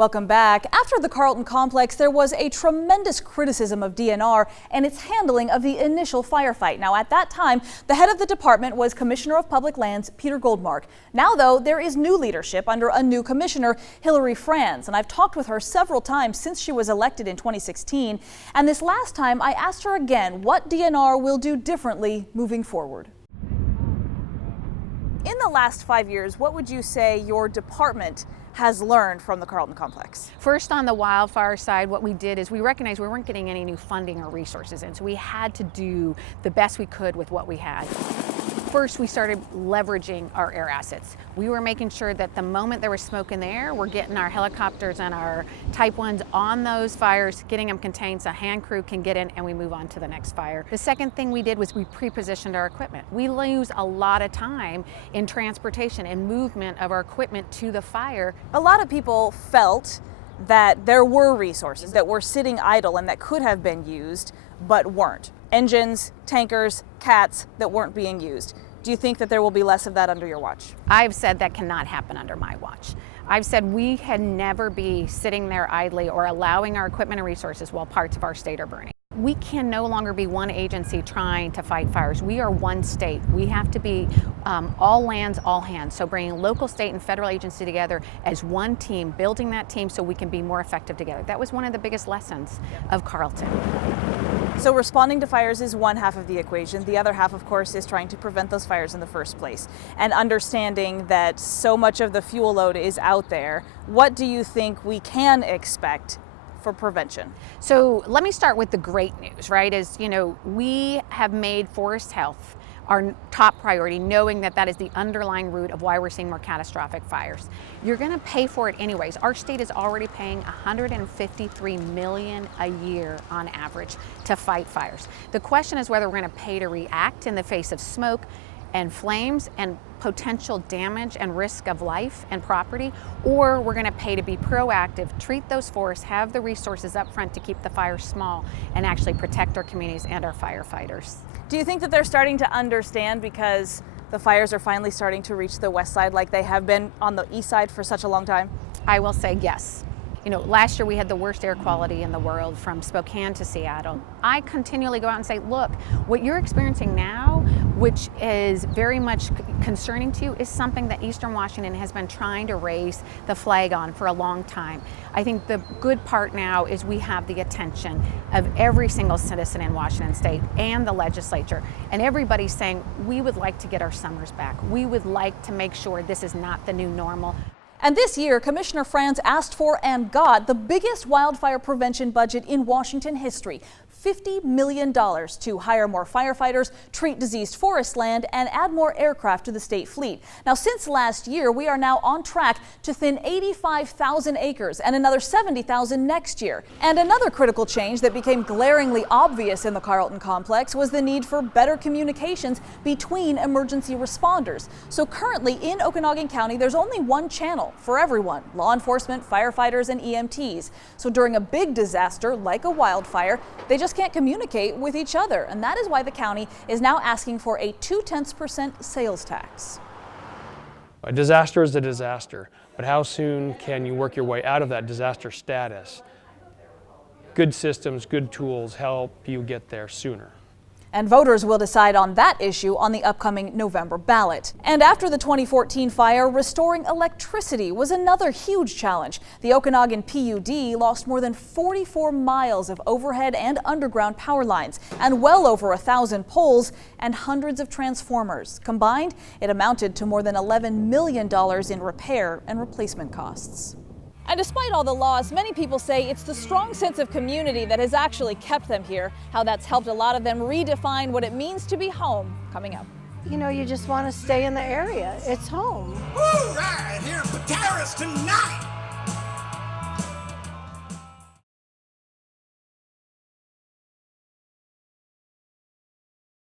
Welcome back. After the Carlton Complex, there was a tremendous criticism of DNR and its handling of the initial firefight. Now, at that time, the head of the department was Commissioner of Public Lands, Peter Goldmark. Now, though, there is new leadership under a new commissioner, Hillary Franz, and I've talked with her several times since she was elected in 2016. And this last time, I asked her again what DNR will do differently moving forward. In the last 5 years, what would you say your department has learned from the Carlton Complex? First, on the wildfire side, what we did is we recognized we weren't getting any new funding or resources in, so we had to do the best we could with what we had. First, we started leveraging our air assets. We were making sure that the moment there was smoke in the air, we're getting our helicopters and our Type 1s on those fires, getting them contained so a hand crew can get in and we move on to the next fire. The second thing we did was we pre-positioned our equipment. We lose a lot of time in transportation and movement of our equipment to the fire. A lot of people felt that there were resources that were sitting idle and that could have been used, but weren't. Engines, tankers, cats that weren't being used. Do you think that there will be less of that under your watch? I've said that cannot happen under my watch. I've said we can never be sitting there idly or allowing our equipment and resources while parts of our state are burning. We can no longer be one agency trying to fight fires. We are one state. We have to be all lands, all hands. So bringing local, state, and federal agency together as one team, building that team so we can be more effective together. That was one of the biggest lessons of Carlton. So responding to fires is one half of the equation. The other half, of course, is trying to prevent those fires in the first place. And understanding that so much of the fuel load is out there, what do you think we can expect for prevention? So let me start with the great news, right? We have made forest health our top priority, knowing that that is the underlying root of why we're seeing more catastrophic fires. You're going to pay for it anyways. Our state is already paying $153 million a year on average to fight fires. The question is whether we're going to pay to react in the face of smoke and flames and potential damage and risk of life and property, or we're going to pay to be proactive, treat those forests, have the resources up front to keep the fires small and actually protect our communities and our firefighters. Do you think that they're starting to understand because the fires are finally starting to reach the west side like they have been on the east side for such a long time? I will say yes. Last year we had the worst air quality in the world from Spokane to Seattle. I continually go out and say, look, what you're experiencing now, which is very much concerning to you, is something that Eastern Washington has been trying to raise the flag on for a long time. I think the good part now is we have the attention of every single citizen in Washington State and the legislature, and everybody's saying, we would like to get our summers back. We would like to make sure this is not the new normal. And this year, Commissioner Franz asked for and got the biggest wildfire prevention budget in Washington history. $50 million to hire more firefighters, treat diseased forest land, and add more aircraft to the state fleet. Now, since last year, we are now on track to thin 85,000 acres and another 70,000 next year. And another critical change that became glaringly obvious in the Carlton Complex was the need for better communications between emergency responders. So currently in Okanogan County, there's only one channel for everyone: law enforcement, firefighters, and EMTs. So during a big disaster like a wildfire, they just can't communicate with each other, and that is why the county is now asking for a 0.2% sales tax. A disaster is a disaster, but how soon can you work your way out of that disaster status? Good systems, good tools help you get there sooner. And voters will decide on that issue on the upcoming November ballot. And after the 2014 fire, restoring electricity was another huge challenge. The Okanogan PUD lost more than 44 miles of overhead and underground power lines and well over 1,000 poles and hundreds of transformers. Combined, it amounted to more than $11 million in repair and replacement costs. And despite all the loss, many people say it's the strong sense of community that has actually kept them here. How that's helped a lot of them redefine what it means to be home. Coming up. You just want to stay in the area. It's home. All right, here's the terrorist tonight.